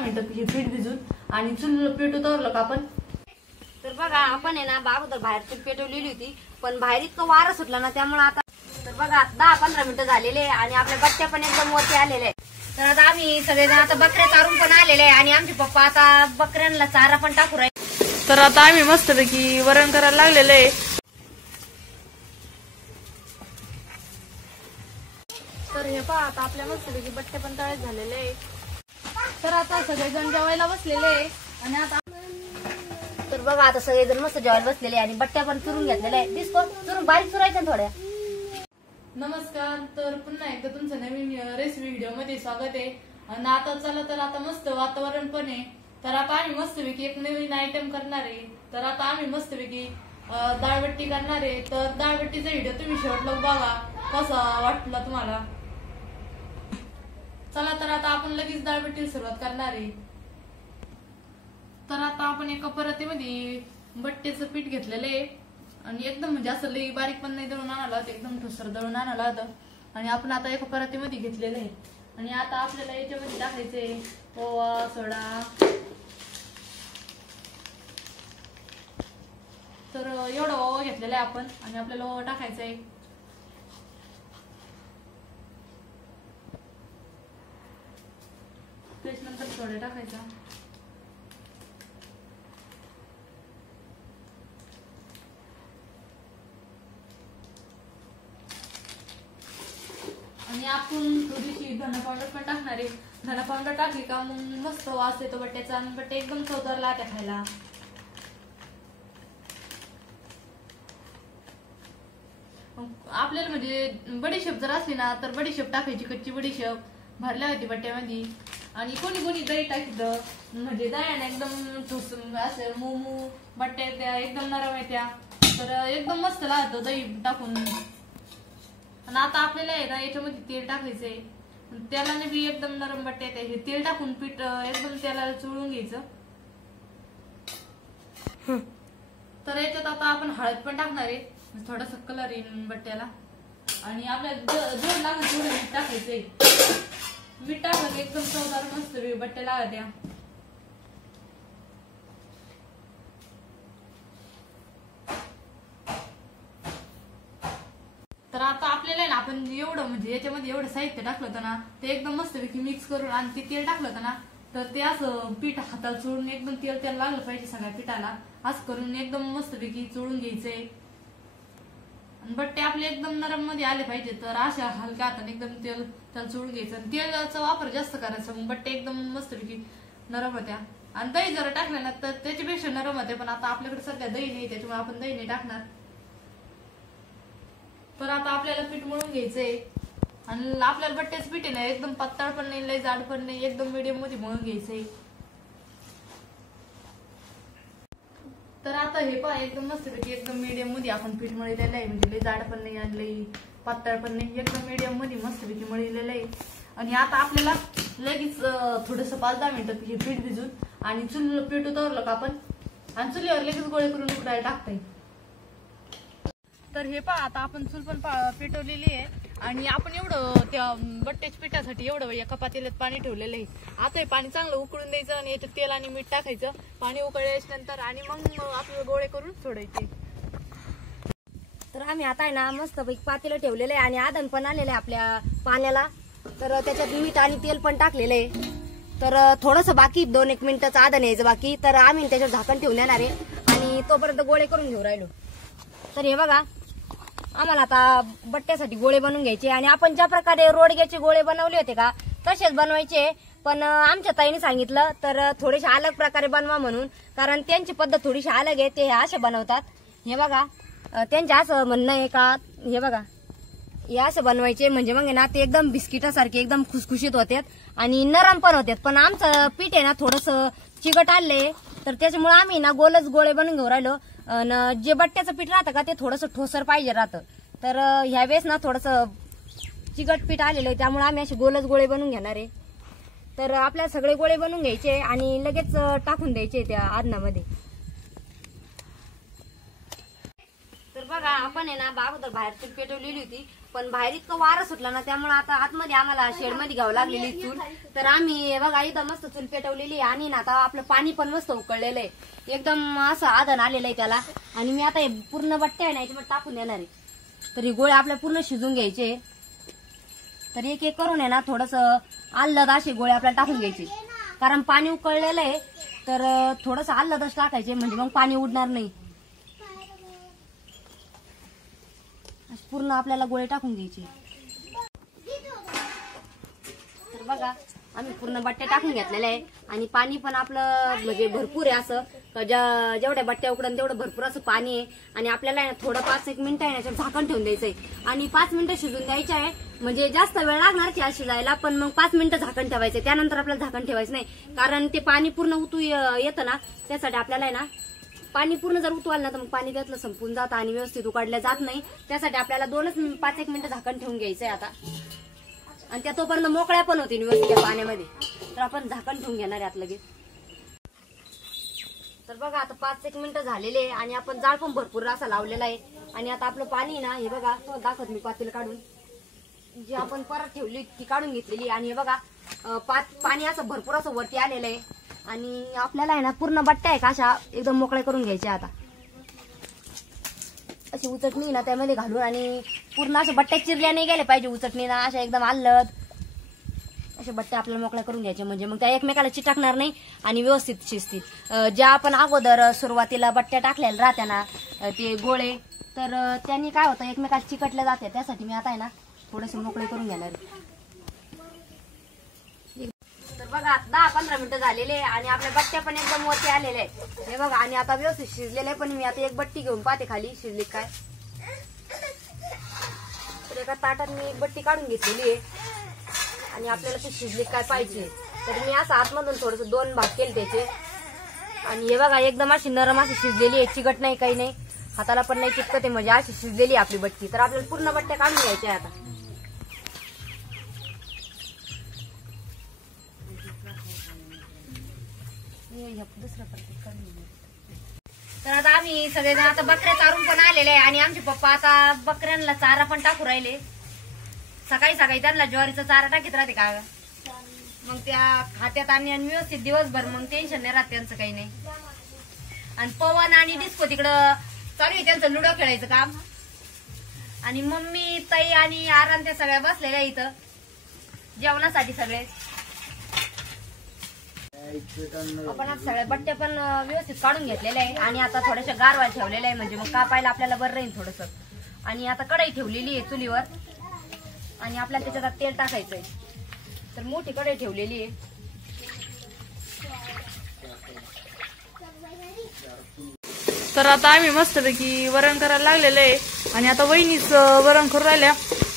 मिनिटं हे पीठ भिजून आणि चूल पेटू तवरलं का आपण. तर बघा आपण आहे ना अगोदर बाहेर चूल पेटवलेली होती, पण बाहेर इतकं वारं सुटला ना त्यामुळे आता तर बघा 10-15 मिनिटं झालेले आणि आपल्या बट्ट्या पण एकदम वरती आलेले आहे. तर आता आम्ही सगळेजण आता बकऱ्या चारून पण आलेले आहे आणि आमचे पप्पा आता बकऱ्यांना चारा पण टाकू राहिले. तर आता आम्ही मस्तपैकी वरण करायला लागलेलं आहे. तर हे पहा आता आपल्या मस्तपैकी बट्टे पण तयार झालेले आहे. तर आता सगळेजण जेवायला बसलेले आहे आणि आता तर बघा आता सगळेजण मस्त जेवायला बसलेले आणि बट्ट्या पण चुरून घेतलेल्या आहे. दिसतो चुरून बारीक चुरायच्या थोड्या. नमस्कार. तर पुन्हा एकदा तुमचं नवीन रेसिपी व्हिडिओ मध्ये स्वागत आहे. आणि आता चला तर आता मस्त वातावरण पण आहे. तर आता आम्ही मस्तपैकी एक नवीन आयटम करणार आहे. तर आता आम्ही मस्तपैकी डाळबट्टी करणार आहे. तर डाळबट्टीचा व्हिडिओ तुम्ही शेवटला बघा कसा वाटला तुम्हाला. चला तर आता आपण लगेच डाळबट्टीला सुरुवात करणार आहे. तर आता आपण एका परातीमध्ये बट्ट्याचं पीठ घेतलेलं आहे आणि एकदम म्हणजे असं लई बारीक पण नाही दळून आणायला होतं, एकदम ठोसर दळून आणायला होतं. आणि आपण आता एका परातीमध्ये घेतलेलं आहे आणि आता आपल्याला याच्यामध्ये टाकायचंय ओवा, सोडा. तर एवढा ओवा घेतलेला आहे आपण आणि आपल्याला ओवा टाकायचा आहे. त्याच्यानंतर सोडा टाकायचा आणि आपण थोडीशी धना पावडर पण टाकणार आहे. धना पावडर टाकली का मग मस्त वास येतो बट्ट्याचा आणि बट्टे एकदम चवदार लागते खायला. आपल्याला म्हणजे बडीशेप जर असली ना तर बडीशेप टाकायची, कच्ची बडीशेप भरल्या होती बट्ट्यामध्ये. आणि कोणी कोणी दही टाकतं म्हणजे दह्याने एकदम ठोस असं मऊ मऊ बट्ट्या येत्या, एकदम नरम येत्या. तर एकदम मस्त लागतं दही टाकून. आणि आता आपल्याला आहे ना याच्यामध्ये तेल टाकायचंय. तेलाने बी एकदम नरम बट्टे येते. हे तेल टाकून पीठ एकदम तेलाला चोळून घ्यायचं. तर याच्यात आता आपण हळद पण टाकणार आहे, थोडासा कलर येईल बट्ट्याला. आणि आपल्याला जोड लागेल थोडं मीठ टाकायचंय. मीठ टाकलं एकदम चवदार मस्त बट्ट्या लागत त्या. तर आता आपल्याला ना आपण एवढं म्हणजे याच्यामध्ये एवढं साहित्य टाकलं होतं ना ते एकदम मस्तपैकी मिक्स करून आणि ते तेल टाकलं होतं ना तर ते असं पीठ हाताला चोळून एकदम तेल तेल लागलं पाहिजे सगळ्या पिठाला. असं करून एकदम मस्तपैकी चोळून घ्यायचंय. बट्टे आपले एकदम नरम मध्ये आले पाहिजे. तर अशा हलक्या हाताने एकदम तेल त्याला चोळून घ्यायचं आणि तेलाचा वापर जास्त करायचा. मग बट्टे एकदम मस्तपैकी नरम होत्या. आणि दही जरा टाकलं ना तर त्याच्यापेक्षा नरम होते. पण आता आपल्याकडे सध्या दही नाही त्याच्यामुळे आपण दही नाही टाकणार. तर आता आपल्याला पीठ मळून घ्यायचंय आणि आपल्याला बट्ट्याचं पीठ आहे ना एकदम पातळ पण नाही, लय जाड पण नाही, एकदम मीडियम मध्ये मळून घ्यायचंय. तर आता हे पहा एकदम मस्तपैकी एकदम मीडियम मध्ये आपण पीठ मळलेलं आहे. म्हणजे लय जाड पण नाही आणि लय पातळ पण नाही, एकदम मीडियम मध्ये मस्तपैकी मळलेलं आहे. आणि आता आपल्याला लगेच थोडस 5-10 मिनिटं हे पीठ भिजून आणि चूल पेटू तवरलं का आपण आणि चुलीवर लगेच गोळे करून उकडायला टाकताय. तर हे पहा आता आपण चूल पण पेटवलेली आहे आणि आपण एवढं त्या बट्ट्याच्या पिठासाठी एवढं एका पातेल्यात पाणी ठेवलेलं आहे. आता हे पाणी चांगलं उकळून द्यायचं आणि याच्यात तेल आणि मीठ टाकायचं. पाणी उकळल्याच्या नंतर आणि मग आपल्याला गोळे करून सोडायचे. तर आम्ही आता आहे ना मस्तपैकी पातेलं ठेवलेलं आहे आणि आदन पण आलेलं आहे आपल्या पाण्याला. तर त्याच्यात मीठ आणि तेल पण टाकलेलं आहे. तर थोडंसं बाकी 2-1 मिनिटाचं आदन यायचं बाकी. तर आम्ही त्याच्यावर झाकण ठेवून येणार आहे आणि तोपर्यंत गोळे करून घेऊ राहिलो. तर हे बघा आम्हाला आता बट्ट्यासाठी गोळे बनवून घ्यायचे आणि आपण ज्या प्रकारे रोडग्याचे गोळे बनवले होते का तसेच बनवायचे. पण आमच्या ताईने सांगितलं तर थोडेसे अलग प्रकारे बनवा म्हणून, कारण त्यांची पद्धत थोडीशी अलग आहे. ते असे बनवतात. हे बघा त्यांचे असं म्हणणं आहे का हे बघा हे असं बनवायचे म्हणजे मग ना ते एकदम बिस्किटासारखे एकदम खुसखुशीत होतात आणि नरम पण होतात. पण आमचं पीठ आहे ना थोडंसं चिकट आलंय तर त्याच्यामुळे आम्ही ना गोलच गोळे बनवून घेऊ राहिलो. जे बट्ट्याचं पीठ राहतं का ते थोडंसं ठोसर पाहिजे राहतं. तर ह्या वेळेस ना थोडंसं चिकट पीठ आलेलं आहे त्यामुळे आम्ही असे गोलच गोळे बनवून घेणार आहे. तर आपल्याला सगळे गोळे बनवून घ्यायचे आणि लगेच टाकून द्यायचे त्या आदनामध्ये. तर बघा आपण आहे ना अगोदर बाहेर चूल पेटवलेली होती पण बाहेर इतकं वारं सुटलं ना, त्यामुळे आता आतमध्ये आम्हाला शेडमध्ये घ्यावं लागलेली चूल. तर आम्ही बघा इथं मस्त चूल पेटवलेली आणि ना आता आपलं पाणी पण मस्त उकळलेलं आहे, एकदम असं आदन आलेलं आहे त्याला. आणि मी आता हे पूर्ण बट्टे आहे ना याच्यामध्ये टाकून देणार आहे. तर हे गोळे आपल्याला पूर्ण शिजून घ्यायचे. तर एक एक करून आहे ना थोडस आल्लद असे गोळे आपल्याला टाकून घ्यायचे, कारण पाणी उकळलेलं आहे. तर थोडस आल्लदच टाकायचे, म्हणजे मग पाणी उडणार नाही. पूर्ण आपल्याला गोळे टाकून घ्यायचे. तर बघा आम्ही पूर्ण बट्टे टाकून घेतलेले आहे आणि पाणी पण आपलं म्हणजे भरपूर आहे, असं जेवढ्या बट्ट्या उकडन तेवढं भरपूर असं पाणी आहे. आणि आपल्याला थोडं 5-1 मिनिटं आहे ना झाकण ठेवून द्यायचंय आणि 5 मिनिटं शिजून द्यायचे आहे. म्हणजे जास्त वेळ लागणार त्या शिजायला, पण मग 5 मिनिटं झाकण ठेवायचंय. त्यानंतर आपल्याला झाकण ठेवायचं नाही, कारण ते पाणी पूर्ण उतू येतं ना, त्यासाठी आपल्याला आहे ना पाणी पूर्ण जर उतवाल ना तर मग पाणी त्यातलं संपून जातं आणि व्यवस्थित उकडल्या जात नाही. त्यासाठी आपल्याला 5-1 मिनिटं झाकण ठेवून घ्यायचंय आता. आणि त्या तोपर्यंत मोकळ्या पण होतील व्यवस्थित पाण्यामध्ये. तर आपण झाकण ठेवून घेणार आहे लगेच. तर बघा आता 5-1 मिनिटं झालेले आणि आपण जाळ पण भरपूर असा लावलेला आहे. आणि आता आपलं पाणी ना हे बघा दाखवत मी पातेलं काढून, जी आपण परत ठेवली ती काढून घेतलेली. आणि हे बघा पाणी असं भरपूर असं वरती आलेलं आहे. आणि आपल्याला आहे ना पूर्ण बट्ट्या आहे का अशा एकदम मोकळ्या करून घ्यायच्या. आता अशी उचटणी ना त्यामध्ये घालून आणि पूर्ण अशा बट्ट्या चिरल्या नाही गेल्या पाहिजे उचटणी ना, अशा एकदम आल्लद अशा बट्ट्या आपल्याला मोकळ्या करून घ्यायच्या, म्हणजे मग त्या एकमेकाला चिटकणार नाही आणि व्यवस्थित शिजतील. ज्या आपण अगोदर सुरुवातीला बट्ट्या टाकलेल्या राहत्या ना ते गोळे, तर त्यांनी काय होतं एकमेकाला चिकटल्या जाते. त्यासाठी मी आता आहे ना थोडेसे मोकळे करून घेणार. तर बघा 10-15 मिनिटं झालेले आणि आपल्या बट्ट्या पण एकदम वरती आलेले आहेत हे बघा. आणि आता व्यवस्थित शिजलेले आहे. पण मी आता एक बट्टी घेऊन पाहते खाली शिजली काय. तर एका ताटात मी एक बट्टी काढून घेतलेली आहे आणि आपल्याला ती शिजली काय पाहिजे. तर मी असं आतमधून थोडस 2 भाग केले त्याचे. आणि हे बघा एकदम अशी नरम अशी शिजलेली आहे, चिकट नाही काही नाही, हाताला पण नाही चिकटते, म्हणजे अशी शिजलेली आहे आपली बट्टी. तर आपल्याला पूर्ण बट्ट्या काढून घ्यायच्या आता. तर आता आम्ही सगळे आता बकऱ्या चारून पण आलेले आहे आणि आमचे पप्पा आता बकऱ्यांना चारा पण टाकू राहिले. सकाळी सकाळी त्यांना ज्वारीचा चारा टाकीत राहते का, मग त्या खात्यात आणि व्यवस्थित दिवसभर मग टेन्शन नाही राहत त्यांचं काही नाही. आणि पवन आणि डिस्को तिकडं चालू आहे त्यांचं लुडो खेळायचं काम. आणि मम्मी ताई आणि आराम त्या सगळ्या बसलेल्या इथं जेवणासाठी सगळे. आपण आता सगळ्या बट्ट्या पण व्यवस्थित काढून घेतलेल्या आहे आणि आता थोड्याशा गारवायला ठेवलेल्या आहे, म्हणजे मग कापायला आपल्याला बरं राहील थोडस. आणि आता कढई ठेवलेली आहे चुलीवर आणि आपल्याला त्याच्यात तेल टाकायचंय. तर मोठी कढई ठेवलेली आहे. तर आता आम्ही मस्तपैकी वरण करायला लागलेलं आहे आणि आता वहिनीच वरण करून राहिल्या.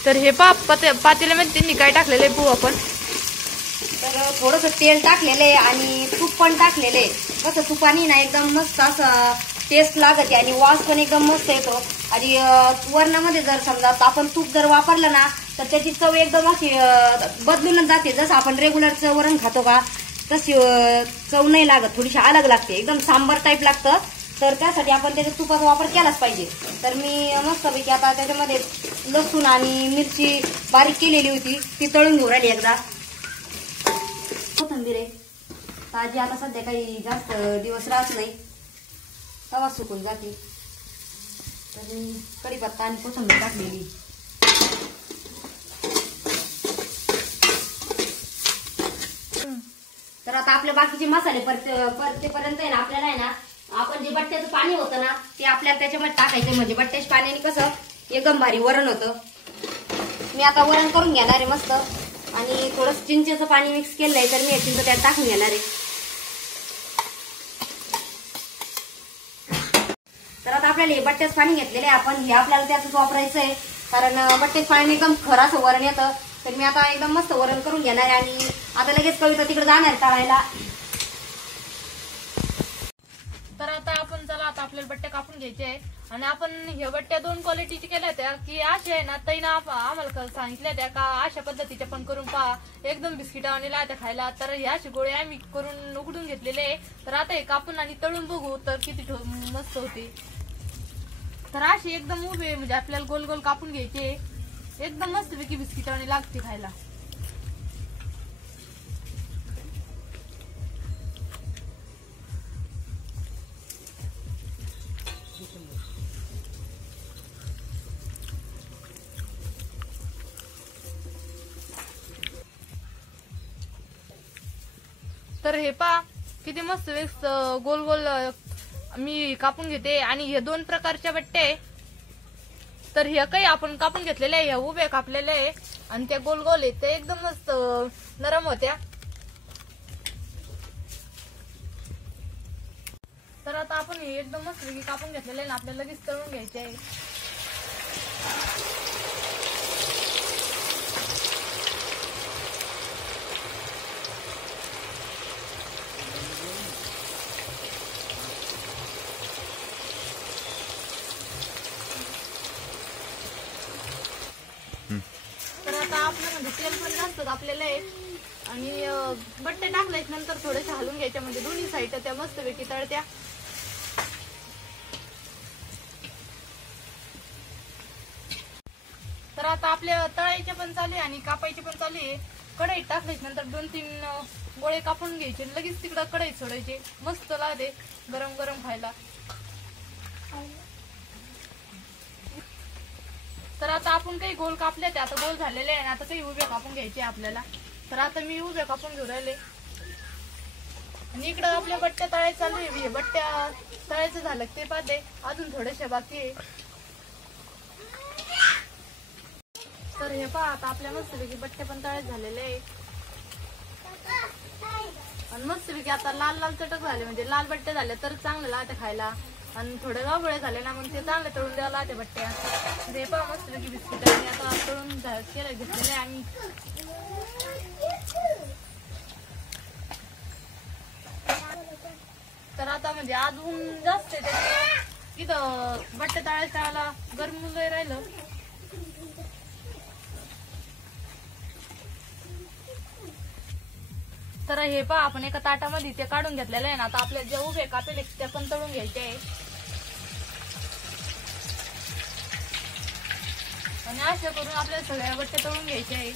तर हे पातेल्यामध्ये त्यांनी काय टाकलेलं आहे पाहू आपण. तर थोडस तेल टाकलेलं आहे आणि तूप पण टाकलेलं आहे. कसं तुपानी ना एकदम मस्त असं टेस्ट लागते आणि वास पण एकदम मस्त येतो. आणि वरणामध्ये जर समजा आपण तूप जर वापरलं ना तर त्याची चव एकदम अशी बदलूनच जाते. जसं आपण रेग्युलरचं वरण खातो का तशी चव नाही लागत, थोडीशी अलग लागते, एकदम सांबर टाईप लागतं. तर त्यासाठी आपण त्याच्या तुपाचा वापर केलाच पाहिजे. तर मी मस्तपैकी आता त्याच्यामध्ये लसूण आणि मिरची बारीक केलेली होती ती तळून घेऊन राहिली एकदा. कोथिंबीर आहे ताजी, आता सध्या काही जास्त दिवस राहत नाही, तवा सुकून जाते. तर कढीपत्ता आणि कोथिंबीर टाकलेली. तर आता आपले बाकीचे मसाले परतेपर्यंत आहे ना आपल्याला आहे ना आपण जे बट्ट्याचं पाणी होतं ना ते आपल्याला त्याच्यामध्ये टाकायचं, म्हणजे बट्ट्याच्या पाण्याने कसं एकदम भारी वरण होतं. मी आता वरण करून घेणार आहे मस्त आणि थोडंसं चिंचेचं पाणी मिक्स केलंय तर मी चिंच त्यात टाकून घेणार आहे. तर आता आपल्याला हे बट्ट्याचं पाणी घेतलेलं आहे आपण, हे आपल्याला त्यातच वापरायचं आहे कारण बट्ट्याचं पाणी एकदम खरं असं वरण येतं. तर मी आता एकदम मस्त वरण करून घेणार आहे आणि आता लगेच कविता तिकडे जाणार तळायला. तर आता आपण चला आता आपल्याला बट्ट्या कापून घ्यायचे आहे. आणि आपण ह्या बट्ट्या 2 क्वालिटीची केल्या त्या की अशा आहे ना ताईनं आम्हाला सांगितल्या त्या का अशा पद्धतीच्या पण करून पहा, एकदम बिस्किटावाने लागत्या खायला. तर ह्या गोळे आम्ही करून उघडून घेतलेले आहे. तर आता हे कापून आणि तळून बघू तर किती मस्त होते. तर अशी एकदम उभे म्हणजे आपल्याला गोल गोल कापून घ्यायचे. एकदम मस्तपैकी बिस्किटाने लागते खायला. तर हे पा किती मस्त गोल गोल मी कापून घेते. आणि हे 2 प्रकारच्या बट्ट्या आहे. तर हे काही आपण कापून घेतलेले आहे, ह्या उभ्या कापलेल्या आहे आणि त्या गोल गोल आहेत, ते एकदम मस्त नरम होत्या. तर आता आपण हे एकदम मस्त कापून घेतलेले आहे, आपल्याला लगेच तळून घ्यायचे आहे. तर आता आपलं म्हणजे तेल पण जास्त तापलेलं आहे आणि बट्टे टाकल्याच नंतर थोडेसे हलवून घ्यायच्या, म्हणजे दोन्ही साईड त्या मस्तपैकी तळत्या. तर आता आपल्या तळायचे पण चालू आहे आणि कापायचे पण चालू आहे. कढईत टाकल्याच नंतर 2-3 गोळे कापून घ्यायचे, लगेच तिकडं कढईत सोडायचे. मस्त लागते गरम गरम खायला. तर आता आपण काही गोल कापले ते आता गोल झालेले आहे, आता काही उभे कापून घ्यायचे आपल्याला. तर आता मी उभे कापून घेऊन राहिले आणि इकडं आपल्या बट्ट्या तळायचं चालू आहे. बट्ट्या तळायचं झालं ते पाहते, अजून थोडेसे बाकी आहे. तर हे पहा आता आपल्या मस्तपैकी बट्टे पण तळायचे झालेले आहे आणि मस्तपैकी आता लाल लाल चटक झाले, म्हणजे लाल बट्टे झाले तर चांगले लागते खायला. आणि थोडे गावगळे झाले ना मग ते चांगले तळून द्यावं लागते बट्ट्या. हे पहा मस्तपैकी बिस्किट आणि आता तळून केलं घेतलेले आहे आम्ही. तर आता म्हणजे अजून जास्त आहे त्याच्यामुळे इथं बट्टे तळायच्या टाळाला गरम वगैरे राहिलं. तर हे पहा आपण एका ताटामध्ये ते काढून घेतलेलं आहे ना. आता आपल्या जे उभे कापेल ते पण तळून घ्यायचे आहे आणि अशा करून आपल्याला सगळ्या बट्टे तळून घ्यायचे आहे.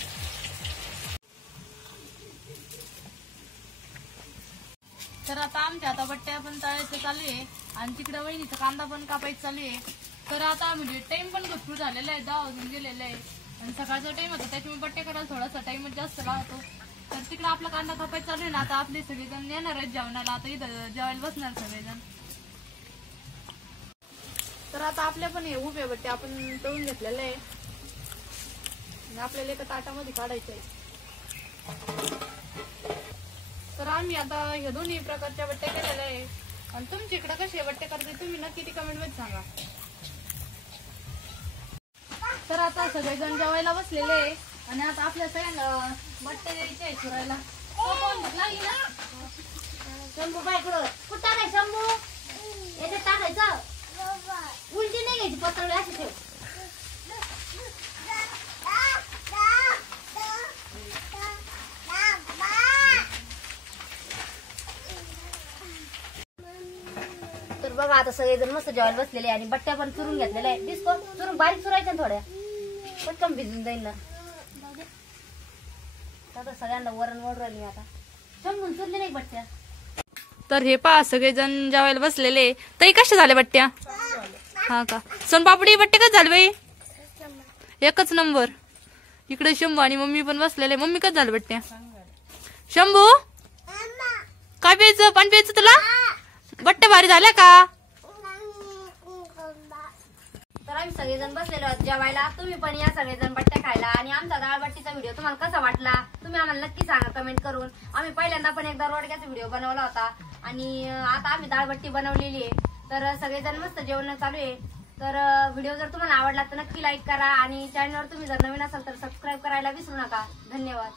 तर आता आमच्या आता बट्ट्या पण तळायचं चालू आहे आणि तिकडे वहिनीचा कांदा पण कापायचं चालू आहे. तर आता म्हणजे टाइम पण भरपूर झालेला आहे, 10 वाजून गेलेला आहे आणि सकाळचा टाइम होता त्याच्यामुळे बट्टे करायला थोडासा टाइम जास्त लागतो. तर तिकडे आपला कांदा कापायचा चालू आहे ना. आता आपले सगळेजण येणार आहेत जेवणाला, आता इथं जेवायला बसणार सगळेजण. तर आता आपल्या पण हे उभे बट्टे आपण तळून घेतलेले आहे आणि आपल्याला एका ताटामध्ये काढायचं आहे. तर आम्ही आता हे दोन्ही प्रकारच्या बट्ट्या केलेल्या आहे आणि तुमच्या इकडे कसे बट्टे करते तुम्ही नक्की ती कमेंट मध्ये सांगा. तर आता सगळेजण जेवायला बसलेले आहे आणि आता आपल्या सगळ्यांना बट्टे द्यायचे आहे सुरायला. शंभू बाय कुठं टाकाय शंभू याच्यात टाकायचं, उलटी नाही घ्यायची, पत्रवली अशी ठेव. तर बघा आता सगळेजण मस्त जेवायला बसलेले आणि बट्ट्या पण चुरून घेतलेल्या आहे. डिस्को चुरून बारीक चुरायच्या थोड्या, पटकन भिजून जाईल ना. आता सगळ्यांना वरण वड राहिली आता. शंभून चुरले नाही बट्ट्या. तर हे पहा सगळेजण जेवायला बसलेले. ताई कशा झाल्या बट्ट्या? हा का सोनपापडी बट्टे कच झाले बाई? एकच नंबर. इकडे शंभू आणि मम्मी पण बसलेले. मम्मी कच झालं बट्ट्या? शंभू काय प्यायचं? पाणी प्यायचं तुला? बट्ट्या भारी झाल्या का? तर आम्ही सगळेजण बसलेलो आहोत जेवायला. तुम्ही पण या सगळेजण बट्ट्या खायला. आणि आमचा डाळबट्टीचा व्हिडिओ तुम्हाला कसा वाटला तुम्ही आम्हाला नक्की सांगा कमेंट करून. आम्ही पहिल्यांदा पण एकदा रोडग्याचा व्हिडिओ बनवला होता आणि आता आम्ही डाळबट्टी बनवलेली आहे. तर सगळेजण मस्त जेवण चालू आहे. तर व्हिडिओ जर तुम्हाला आवडला तर नक्की लाईक करा आणि चॅनलवर तुम्ही जर नवीन असाल तर सबस्क्राईब करायला विसरू नका. धन्यवाद.